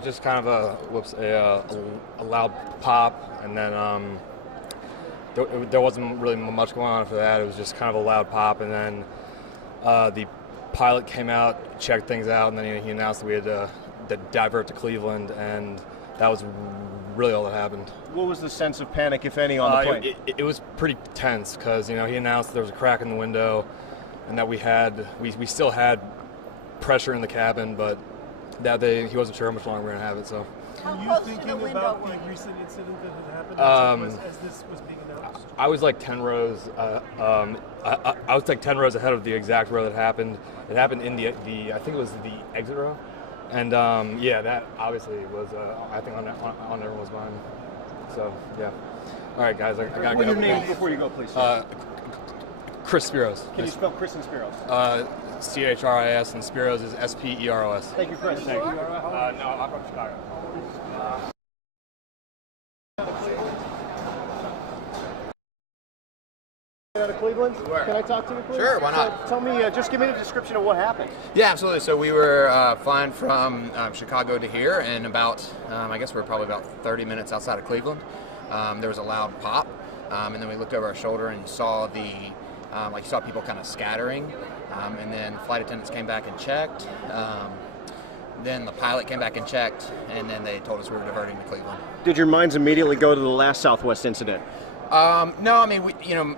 was just kind of a loud pop, and then there wasn't really much going on for that. It was just kind of a loud pop, and then the pilot came out, checked things out, and then he announced that we had to divert to Cleveland, and that was really all that happened. What was the sense of panic, if any, on the plane? It was pretty tense because he announced there was a crack in the window, and that we still had pressure in the cabin, but that he wasn't sure how much longer we were going to have it. So. How close to the window about the recent incident that had happened as this was being announced? I was like 10 rows. I was like 10 rows ahead of the exact row that happened. It happened in the I think it was the exit row, and that obviously was I think on everyone's mind. So yeah. All right, guys. I gotta What's your name before you go, please? Chris Spiros. Can you spell Chris and Spiros? Chris, and Spiros is Speros. Thank you, Chris. Thank you. No, I'm from Chicago. Out of Cleveland? Where? Can I talk to you, please? Sure, why not? Tell me, just give me the description of what happened. Yeah, absolutely. So we were flying from Chicago to here, and about, I guess we were probably about 30 minutes outside of Cleveland. There was a loud pop, and then we looked over our shoulder and saw you saw people kind of scattering, and then flight attendants came back and checked. Then the pilot came back and checked, and then they told us we were diverting to Cleveland. Did your minds immediately go to the last Southwest incident? No, I mean,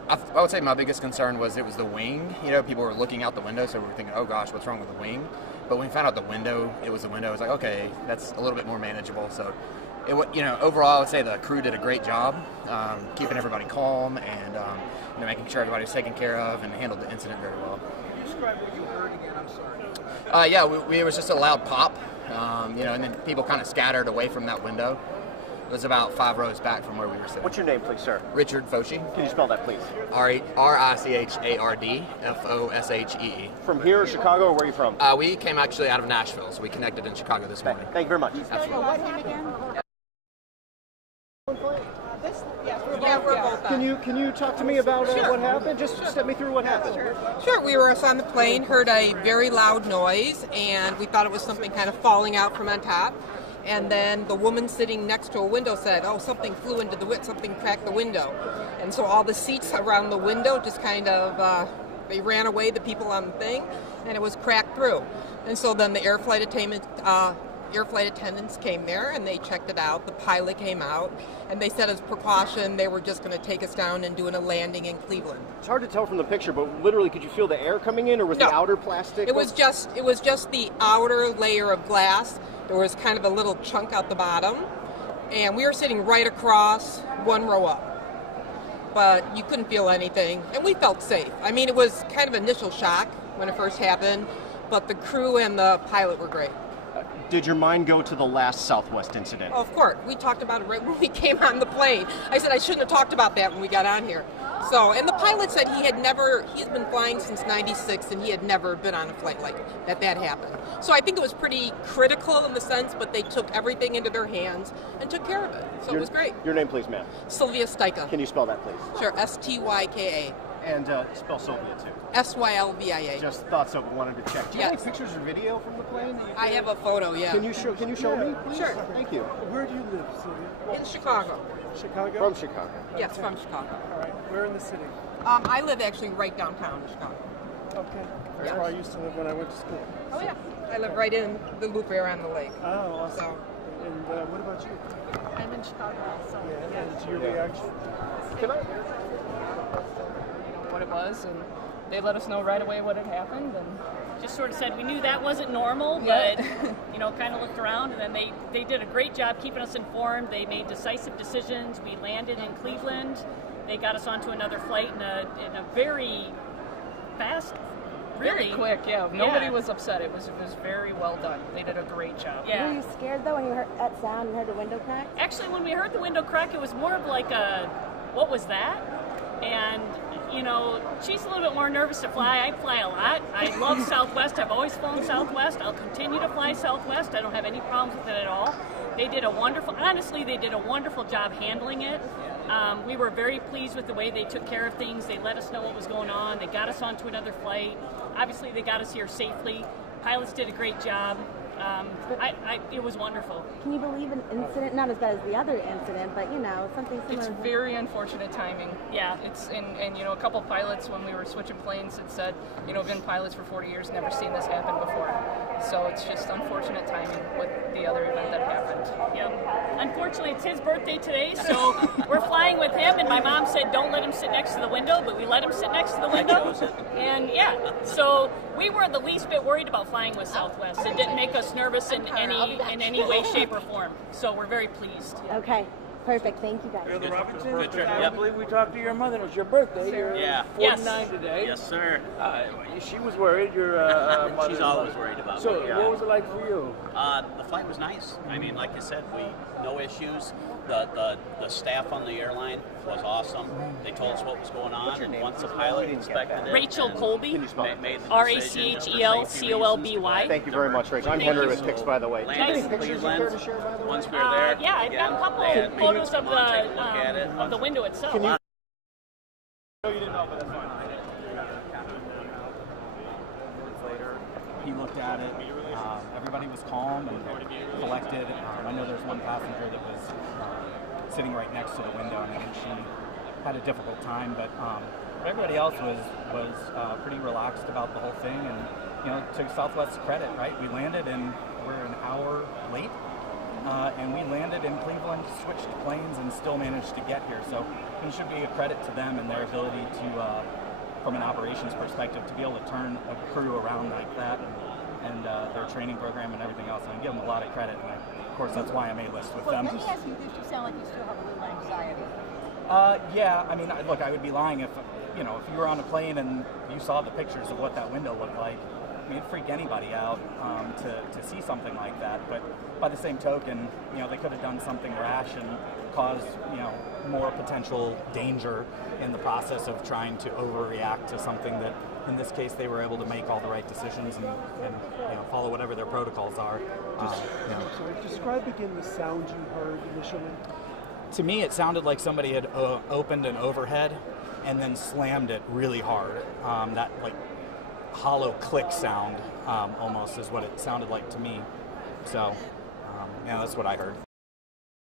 I would say my biggest concern was it was the wing. People were looking out the window, so we were thinking, oh gosh, what's wrong with the wing? But when we found out it was the window, I was like, okay, that's a little bit more manageable. So, overall, I would say the crew did a great job keeping everybody calm and making sure everybody was taken care of and handled the incident very well. Can you describe what you heard again? I'm sorry. It was just a loud pop, and then people kind of scattered away from that window. It was about 5 rows back from where we were sitting. What's your name, please, sir? Richard Foshee. Can you spell that, please? Richard Foshee. From here, Chicago, or where are you from? We came actually out of Nashville, so we connected in Chicago this morning. Thank you very much. Absolutely. What name again? Can you talk to me about what happened? Just step me through what happened. Sure. We were on the plane, heard a very loud noise, and we thought it was something kind of falling out from on top. And then the woman sitting next to a window said, oh, something flew into the window, something cracked the window. And so all the seats around the window just kind of, they ran away, the people on the thing, and it was cracked through. And so then the air flight attendants came there and they checked it out. The pilot came out, and they said as precaution they were just going to take us down and doing a landing in Cleveland. It's hard to tell from the picture, but literally, could you feel the air coming in, or was the outer plastic? It was just the outer layer of glass. There was kind of a little chunk out the bottom, and we were sitting right across, 1 row up. But you couldn't feel anything, and we felt safe. I mean, it was kind of initial shock when it first happened, but the crew and the pilot were great. Did your mind go to the last Southwest incident? Of course. We talked about it right when we came on the plane. I said I shouldn't have talked about that when we got on here. So, and the pilot said he's been flying since '96, and he had never been on a flight like that happened. So I think it was pretty critical in the sense, but they took everything into their hands and took care of it. So it was great. Your name, please, ma'am. Sylvia Styka. Can you spell that, please? Sure, Styka. And spell Sylvia, too. Sylvia. Just thought so, but wanted to check. Do you have any pictures or video from the plane? I have a photo, yeah. Can you show me, please? Sure. Thank you. Where do you live, Sylvia? In Chicago. Chicago? From Chicago. Yes, from Chicago. All right. Where in the city? I live actually right downtown in Chicago. Okay. That's where I used to live when I went to school. Oh, yeah. I live right in the loop area on the lake. Oh, awesome. So. And what about you? I'm in Chicago also. Yeah. And your reaction? Can I? What it was, and they let us know right away what had happened, and just sort of said we knew that wasn't normal, but kind of looked around, and then they did a great job keeping us informed. They made decisive decisions. We landed in Cleveland. They got us onto another flight in a very fast, really very quick. Yeah, nobody was upset. It was very well done. They did a great job. Yeah. Were you scared though when you heard that sound and heard the window crack? Actually, when we heard the window crack, it was more of like a, what was that? And she's a little bit more nervous to fly. I fly a lot. I love Southwest. I've always flown Southwest. I'll continue to fly Southwest. I don't have any problems with it at all. They did a wonderful job handling it. We were very pleased with the way they took care of things. They let us know what was going on. They got us onto another flight. Obviously, they got us here safely. Pilots did a great job. It was wonderful. Can you believe an incident, not as bad as the other incident, but something similar? It's very unfortunate timing. Yeah. It's and a couple pilots when we were switching planes had said, been pilots for 40 years, never seen this happen before. So it's just unfortunate timing with the other event that happened. Yep. Unfortunately, it's his birthday today, so we're flying with him. And my mom said, "Don't let him sit next to the window," but we let him sit next to the window. And so we weren't the least bit worried about flying with Southwest. It didn't make us nervous in any way, shape, or form. So we're very pleased. Okay, perfect. Thank you, guys. Good trip. I believe we talked to your mother. It was your birthday. You're 49 today. Yes, sir. She was worried. Your mother. She's always worried about me. So, what was it like for you? The flight was nice. I mean, like I said, no issues. The staff on the airline was awesome. They told us what was going on, and once the pilot inspected it, Rachel Colby, made the RACHELCOLBY. Thank you very much, Rachel. I'm Henry with Pix, by the way. Landed in Pictures you Cleveland. care to share, by the way? Once we were there, Yeah, I've got a couple photos of the window itself. He looked at it. Everybody was calm and collected. I know there's one passenger that was sitting right next to the window, and I think she had a difficult time. But everybody else was pretty relaxed about the whole thing, and to Southwest's credit, right? We landed and we're an hour late, and we landed in Cleveland, switched planes, and still managed to get here. So it should be a credit to them and their ability to. From an operations perspective, to be able to turn a crew around like that and their training program and everything else, and I give them a lot of credit, and of course that's why I made a list with them. Let me ask you this, you sound like you still have a little anxiety. Yeah, I mean, look, I would be lying if you were on a plane and you saw the pictures of what that window looked like. I mean, it'd freak anybody out to see something like that, but by the same token, they could have done something rash and caused, more potential danger in the process of trying to overreact to something that, in this case, they were able to make all the right decisions and follow whatever their protocols are. Describe again the sound you heard initially. To me, it sounded like somebody had opened an overhead and then slammed it really hard. That hollow click sound almost is what it sounded like to me. So, that's what I heard.